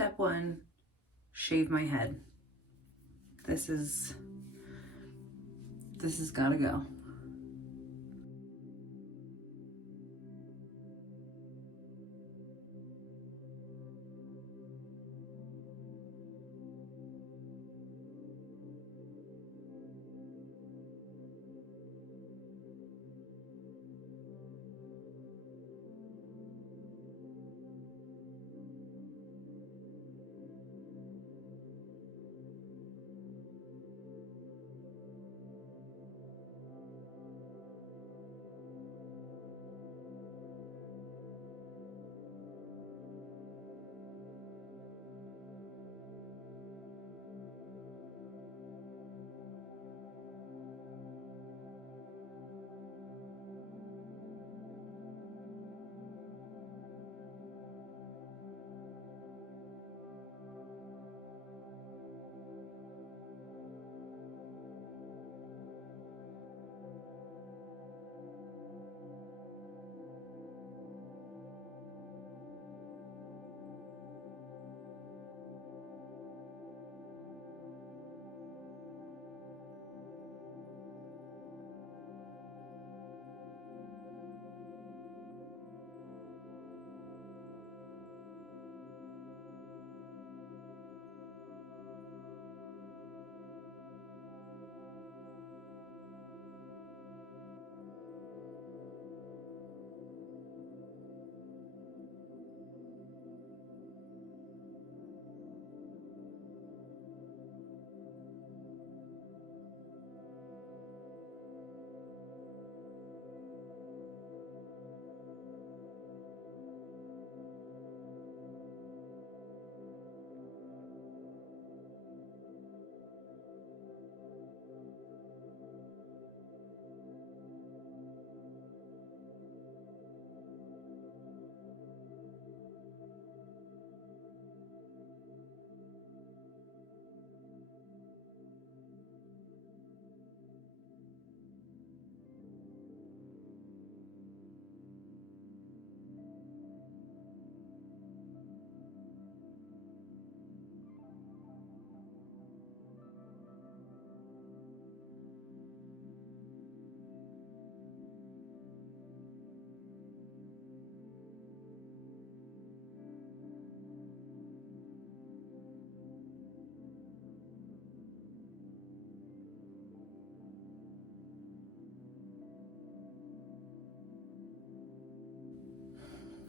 Step one, shave my head. This has gotta go.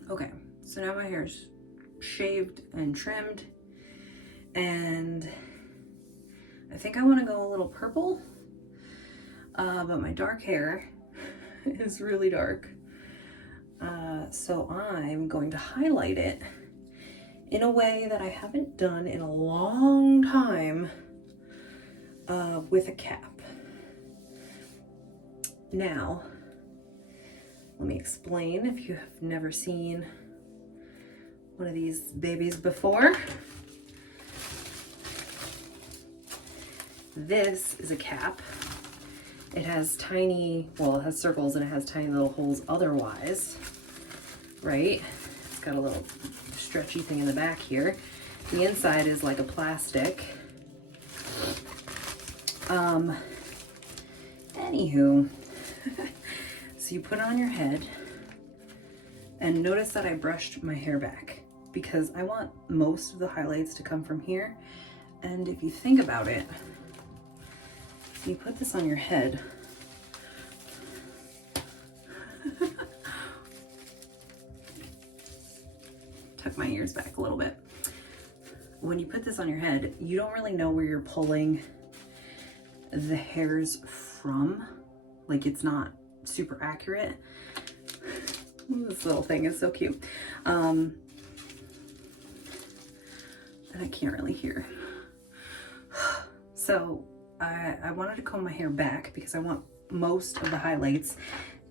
Okay, so now my hair's shaved and trimmed, and I think I want to go a little purple, but my dark hair is really dark, so I'm going to highlight it in a way that I haven't done in a long time, with a cap. Now, let me explain if you have never seen one of these babies before. This is a cap. It has tiny, well, it has circles and it has tiny little holes otherwise, right? It's got a little stretchy thing in the back here. The inside is like a plastic. Anywho, so you put it on your head, and notice that I brushed my hair back because I want most of the highlights to come from here. And if you think about it, you put this on your head. Tuck my ears back a little bit. When you put this on your head, you don't really know where you're pulling the hairs from. Like, it's not super accurate. This little thing is so cute. And I can't really hear. So I wanted to comb my hair back because I want most of the highlights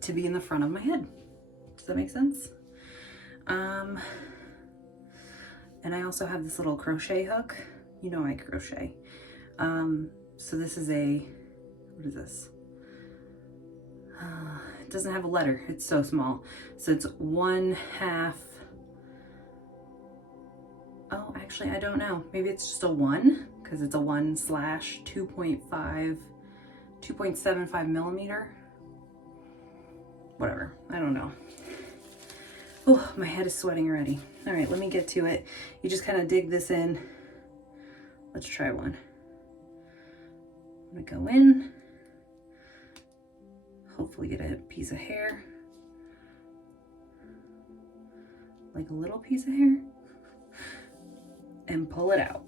to be in the front of my head. Does that make sense? And I also have this little crochet hook. You know I crochet. So this is a, what is this? It doesn't have a letter. It's so small. So it's 1/2. Oh, actually. Actually, I don't know. Maybe it's just a 1 because it's a 1/2.5, 2.75 millimeter. Whatever, I don't know. Oh, my head is sweating already. All right, let me get to it. You just kind of dig this in. Let's try one. I'm gonna go in, hopefully get a piece of hair, like a little piece of hair, and pull it out.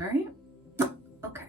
All right, okay.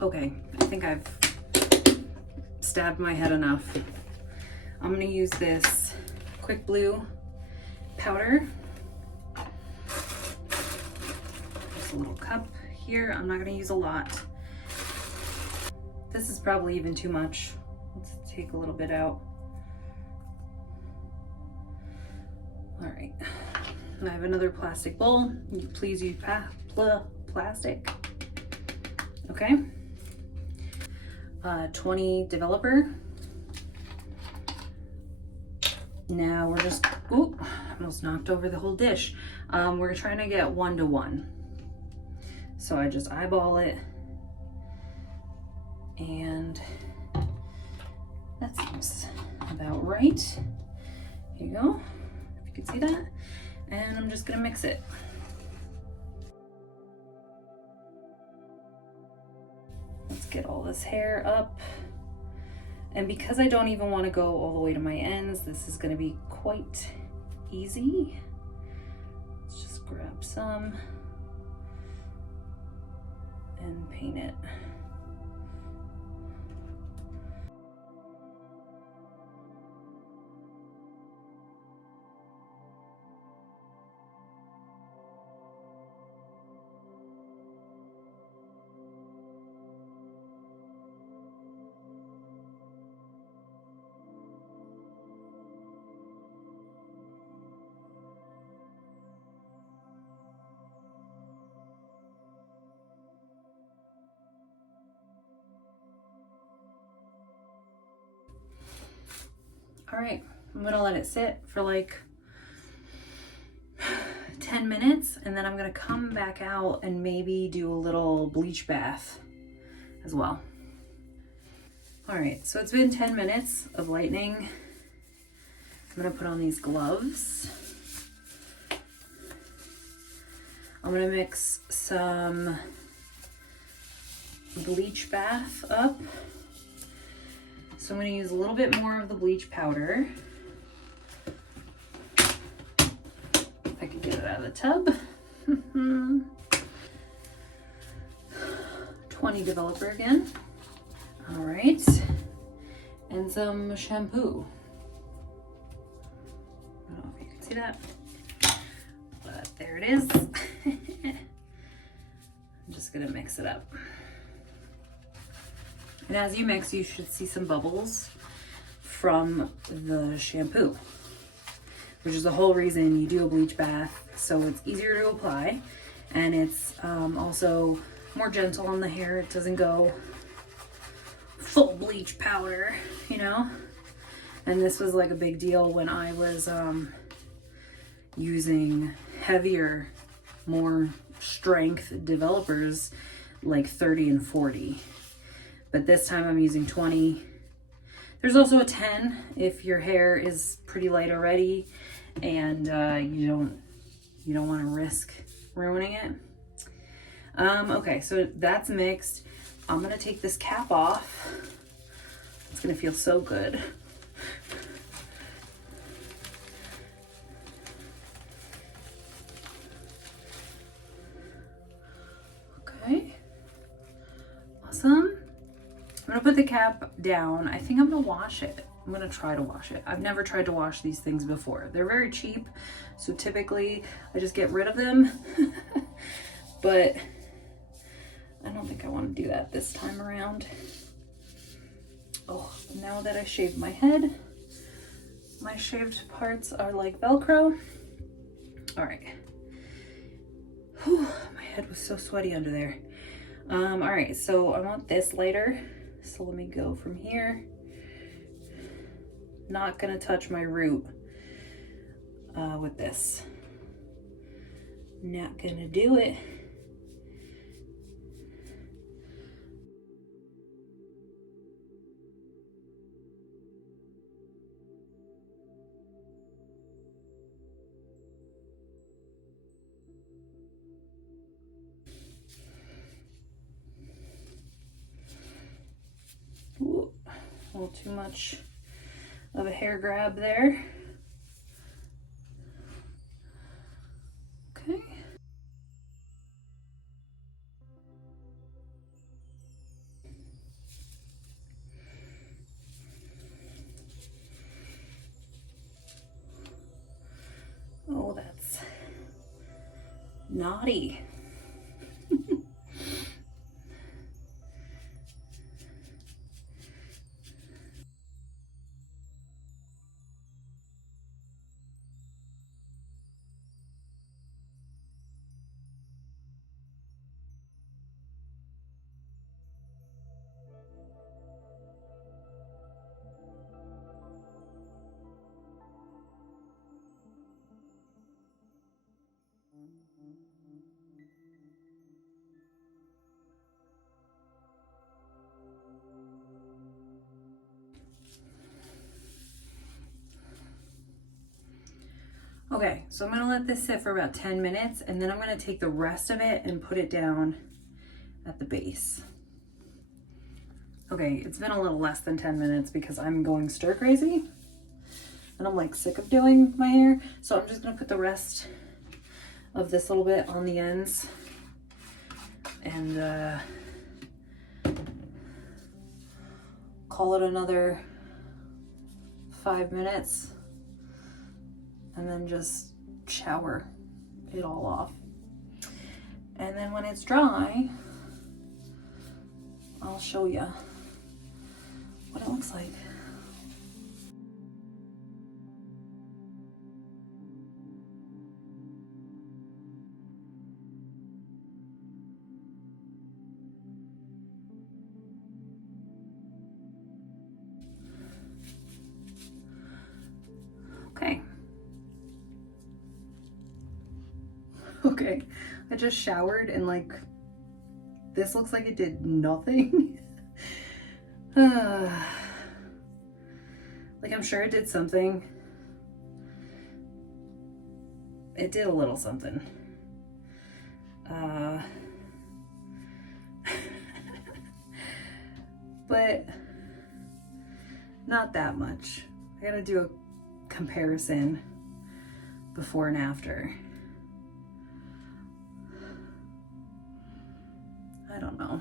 Okay, I think I've stabbed my head enough. I'm gonna use this Quick Blue powder. Just a little cup here. I'm not gonna use a lot. This is probably even too much. Let's take a little bit out. All right, I have another plastic bowl. Please use plastic. Okay. 20 developer. Now we're just, ooh, almost knocked over the whole dish. We're trying to get 1:1. So I just eyeball it, and that seems about right. Here you go, if you can see that. And I'm just gonna mix it. Let's get all this hair up. And because I don't even want to go all the way to my ends, this is going to be quite easy. Let's just grab some and paint it. All right, I'm gonna let it sit for like 10 minutes, and then I'm gonna come back out and maybe do a little bleach bath as well. All right, so it's been 10 minutes of lightening. I'm gonna put on these gloves. I'm gonna mix some bleach bath up. So I'm gonna use a little bit more of the bleach powder. If I can get it out of the tub. 20 developer again. All right, and some shampoo. I don't know if you can see that, but there it is. I'm just gonna mix it up. And as you mix, you should see some bubbles from the shampoo, which is the whole reason you do a bleach bath. So it's easier to apply, and it's also more gentle on the hair. It doesn't go full bleach powder, you know? And this was like a big deal when I was using heavier, more strength developers like 30 and 40. But this time I'm using 20. There's also a 10 if your hair is pretty light already and you don't want to risk ruining it. Okay, so that's mixed. I'm gonna take this cap off. It's gonna feel so good. Okay, awesome. I'm gonna put the cap down. I think I'm gonna wash it. I'm gonna try to wash it. I've never tried to wash these things before. They're very cheap, so typically I just get rid of them. But I don't think I want to do that this time around. Oh, now that I shaved my head, my shaved parts are like Velcro. All right. Whew, my head was so sweaty under there. All right, so I want this lighter. So let me go from here. Not gonna touch my root with this. Not gonna do it. Ooh, a little too much of a hair grab there. Okay. Oh, that's naughty. Okay, so I'm gonna let this sit for about 10 minutes and then I'm gonna take the rest of it and put it down at the base. Okay, it's been a little less than 10 minutes because I'm going stir crazy and I'm like sick of doing my hair. So I'm just gonna put the rest of this little bit on the ends and call it another 5 minutes and then just shower it all off. And then when it's dry, I'll show you what it looks like. Okay. Okay, I just showered and like, this looks like it did nothing. Like I'm sure it did something. It did a little something. But not that much. I gotta do a comparison before and after. I don't know.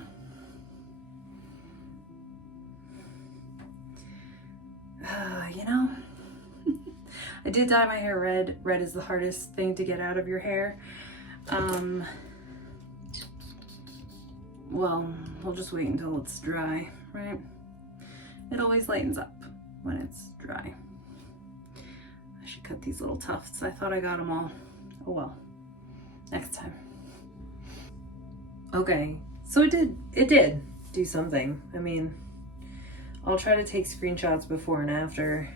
You know, I did dye my hair red. Red is the hardest thing to get out of your hair. Well, we'll just wait until it's dry, right? It always lightens up when it's dry. I should cut these little tufts. I thought I got them all. Oh well, next time. Okay, so it did do something. I mean, I'll try to take screenshots before and after.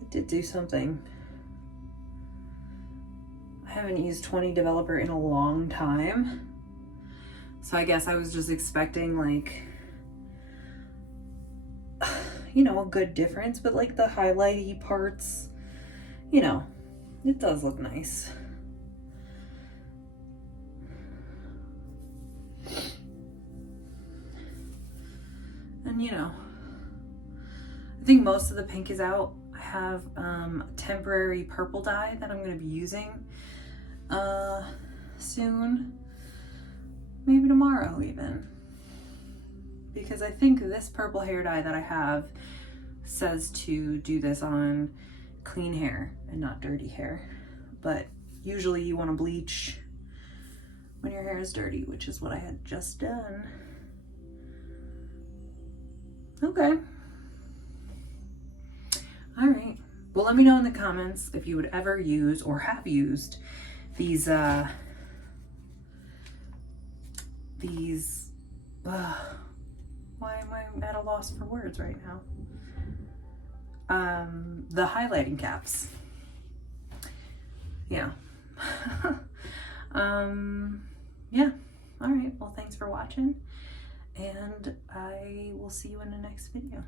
It did do something. I haven't used 20 Developer in a long time. So I guess I was just expecting like, you know, a good difference, but like the highlighty parts, you know, it does look nice. And you know, I think most of the pink is out. I have temporary purple dye that I'm going to be using soon, maybe tomorrow even, because I think this purple hair dye that I have says to do this on clean hair and not dirty hair, but usually you want to bleach when your hair is dirty, which is what I had just done. Okay. All right. Well, let me know in the comments if you would ever use or have used these, why am I at a loss for words right now? The highlighting caps. Yeah. Yeah. All right. Well, thanks for watching, and I will see you in the next video.